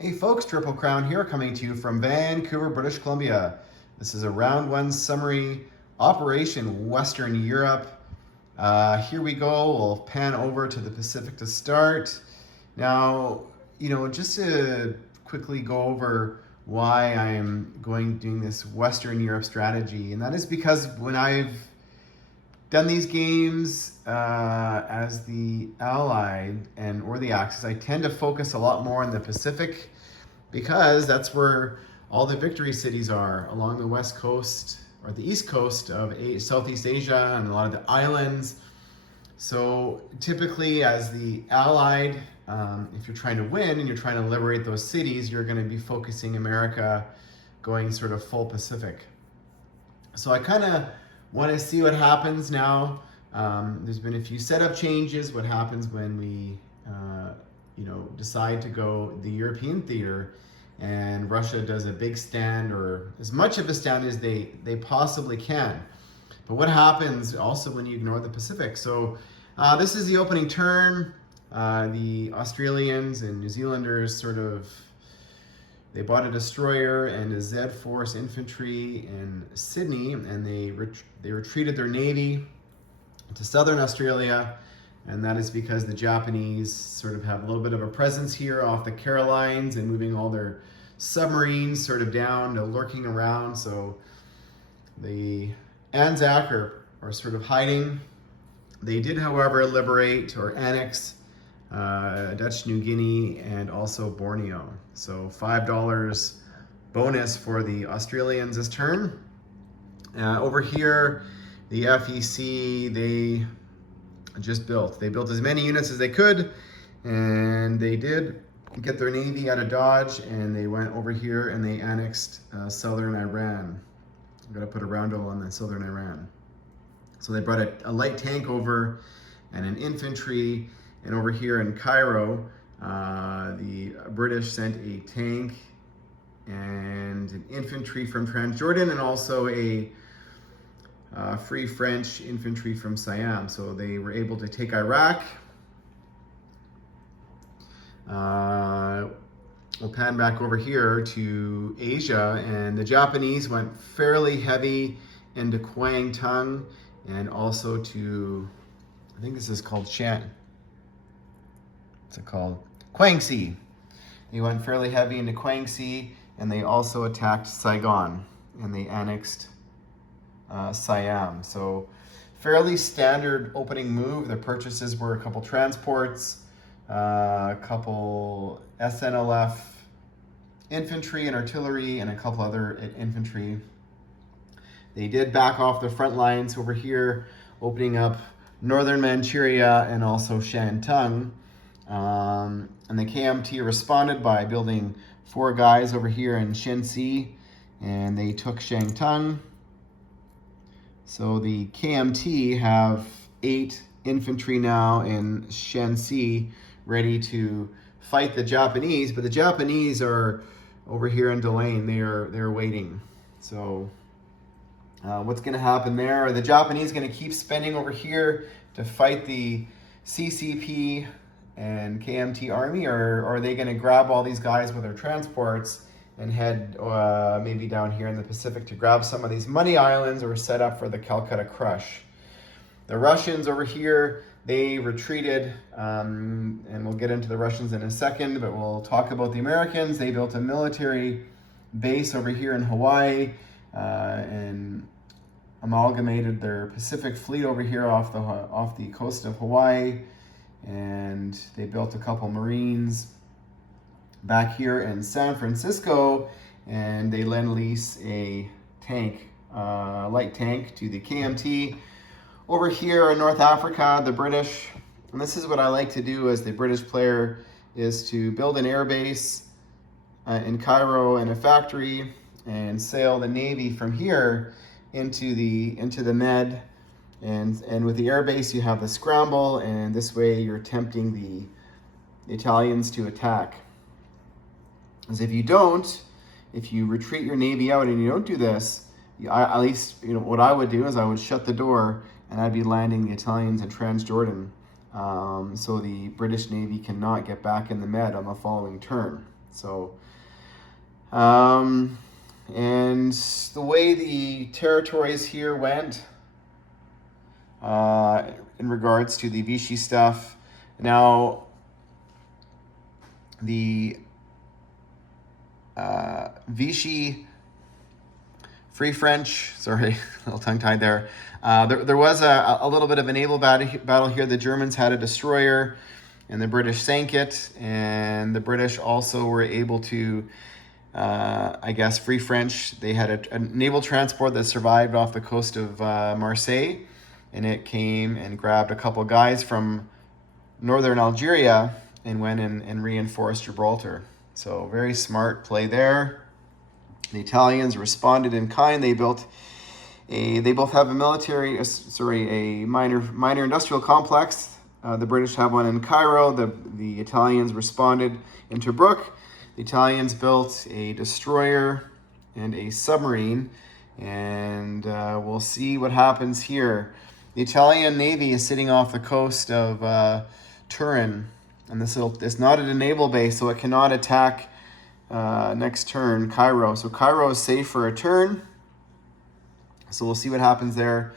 Hey folks, Triple Crown here, coming to you from Vancouver, British Columbia. This is a round one summary Operation Western Europe. Here we go. We'll pan over to the Pacific to start. Now, just to quickly go over why I'm doing this Western Europe strategy, and that is because when I've done these games as the Allied or the Axis, I tend to focus a lot more on the Pacific because that's where all the victory cities are along the west coast or the east coast of Southeast Asia and a lot of the islands. So typically as the Allied, if you're trying to win and you're trying to liberate those cities, you're going to be focusing America going sort of full Pacific. So I kind of want to see what happens now. There's been a few setup changes. What happens when we, decide to go the European theater, and Russia does a big stand, or as much of a stand as they possibly can. But what happens also when you ignore the Pacific? So this is the opening turn. The Australians and New Zealanders they bought a destroyer and a Z Force infantry in Sydney, and they retreated their navy to southern Australia, and that is because the Japanese sort of have a little bit of a presence here off the Carolines and moving all their submarines sort of down to lurking around. So the Anzac are sort of hiding. They did, however, liberate or annex Dutch New Guinea and also Borneo. So $5 bonus for the Australians this turn. Over here, the FEC, they built as many units as they could, and they did get their navy out of Dodge, and they went over here and they annexed southern Iran. I'm gonna put a roundel on the southern Iran. So they brought a light tank over and an infantry, and over here in Cairo, the British sent a tank and an infantry from Transjordan, and also a Free French infantry from Siam. So they were able to take Iraq. We'll pan back over here to Asia, and the Japanese went fairly heavy into Kwangtung, and also to, I think this is called what's it called? Kwangsi. They went fairly heavy into Kwangsi, and they also attacked Saigon, and they annexed Siam. So fairly standard opening move. The purchases were a couple transports, a couple SNLF infantry and artillery, and a couple other infantry. They did back off the front lines over here, opening up northern Manchuria and also Shantung. And the KMT responded by building 4 guys over here in Shenxi, and they took Shantung. So the KMT have 8 infantry now in Shenxi ready to fight the Japanese, but the Japanese are over here in Delane. They're waiting. So what's going to happen there? Are the Japanese going to keep spending over here to fight the CCP and KMT army, or are they going to grab all these guys with their transports and head maybe down here in the Pacific to grab some of these money islands or set up for the Calcutta Crush? The Russians over here, they retreated, and we'll get into the Russians in a second, but we'll talk about the Americans. They built a military base over here in Hawaii, and amalgamated their Pacific fleet over here off the coast of Hawaii, and they built a couple Marines back here in San Francisco, and they lend lease a tank, light tank, to the KMT. Over here in North Africa, the British, and this is what I like to do as the British player, is to build an air base in Cairo and a factory, and sail the Navy from here into the Med, and with the air base you have the scramble, and this way you're tempting the Italians to attack. As if you retreat your Navy out and you don't do this, at least what I would do is I would shut the door, and I'd be landing the Italians in Transjordan, so the British Navy cannot get back in the Med on the following turn. So, and the way the territories here went in regards to the Vichy stuff. Now, the Vichy Free French, sorry, a little tongue-tied there. There was a little bit of a naval battle here. The Germans had a destroyer, and the British sank it. And the British also were able to, I guess, Free French. They had a naval transport that survived off the coast of Marseille, and it came and grabbed a couple guys from northern Algeria and went and reinforced Gibraltar. So very smart play there. The Italians responded in kind. They both have a minor industrial complex. The British have one in Cairo. The Italians responded in Tobruk. The Italians built a destroyer and a submarine, and we'll see what happens here. The Italian Navy is sitting off the coast of Turin, and this is not at a naval base, so it cannot attack next turn Cairo. So Cairo is safe for a turn. So we'll see what happens there.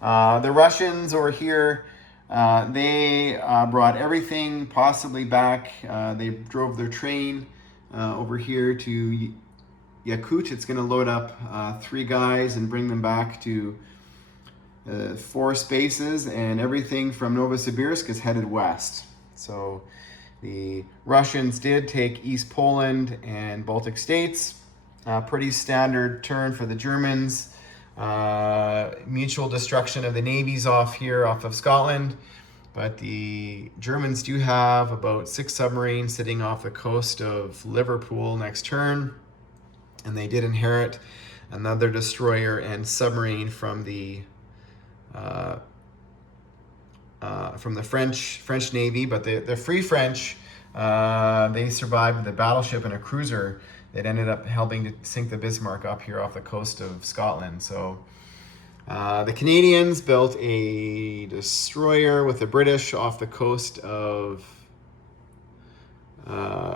The Russians over here, they brought everything possibly back. They drove their train over here to Yakut. It's going to load up 3 guys and bring them back to 4 spaces, and everything from Novosibirsk is headed west. So the Russians did take East Poland and Baltic states. Pretty standard turn for the Germans. Mutual destruction of the navies off of Scotland. But the Germans do have about 6 submarines sitting off the coast of Liverpool next turn. And they did inherit another destroyer and submarine from the French Navy. But the Free French, they survived with a battleship and a cruiser that ended up helping to sink the Bismarck up here off the coast of Scotland. So the Canadians built a destroyer with the British off the coast of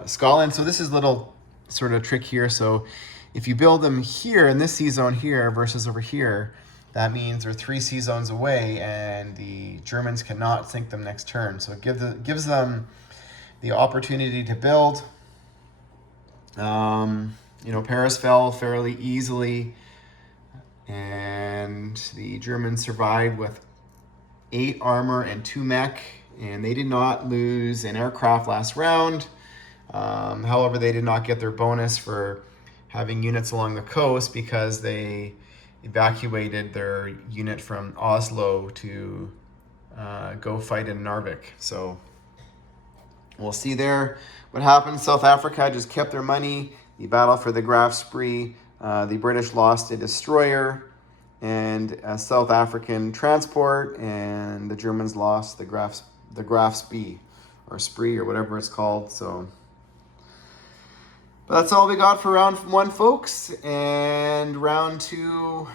Scotland. So this is a little sort of trick here. So if you build them here in this sea zone here versus over here, that means they're 3 sea zones away, and the Germans cannot sink them next turn. So it gives them the opportunity to build. Paris fell fairly easily, and the Germans survived with 8 armor and 2 mech, and they did not lose an aircraft last round. However, they did not get their bonus for having units along the coast because they evacuated their unit from Oslo to go fight in Narvik. So we'll see there what happened. South Africa just kept their money. The battle for the Graaf Spree, the British lost a destroyer and a South African transport, and the Germans lost the Graaf Spee or Spree or whatever it's called. So but that's all we got for round 1, folks. And round 2,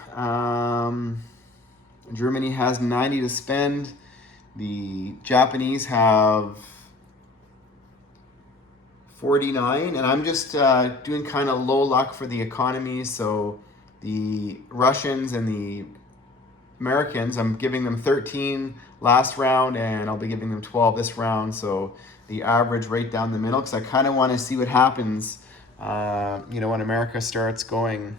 Germany has 90 to spend. The Japanese have 49, and I'm just doing kind of low luck for the economies. So the Russians and the Americans, I'm giving them 13 last round, and I'll be giving them 12 this round. So the average right down the middle, because I kind of want to see what happens when America starts going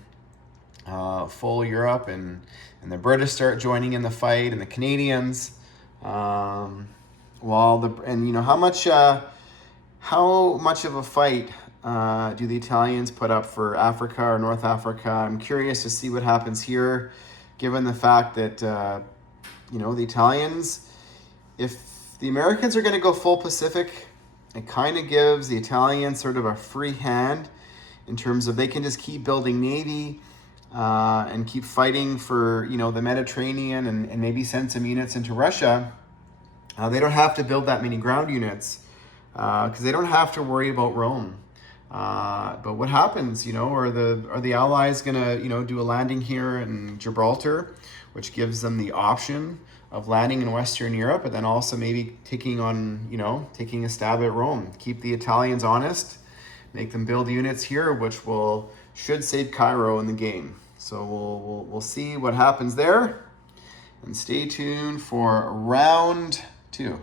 full Europe, and the British start joining in the fight, and the Canadians, how much of a fight do the Italians put up for Africa or North Africa? I'm curious to see what happens here, given the fact that the Italians, if the Americans are going to go full Pacific, it kind of gives the Italians sort of a free hand in terms of they can just keep building navy and keep fighting for the Mediterranean and maybe send some units into Russia. They don't have to build that many ground units because they don't have to worry about Rome. But what happens? Are the Allies gonna do a landing here in Gibraltar, which gives them the option of landing in Western Europe, but then also maybe taking a stab at Rome. Keep the Italians honest, make them build units here, which should save Cairo in the game. So we'll see what happens there, and stay tuned for round 2.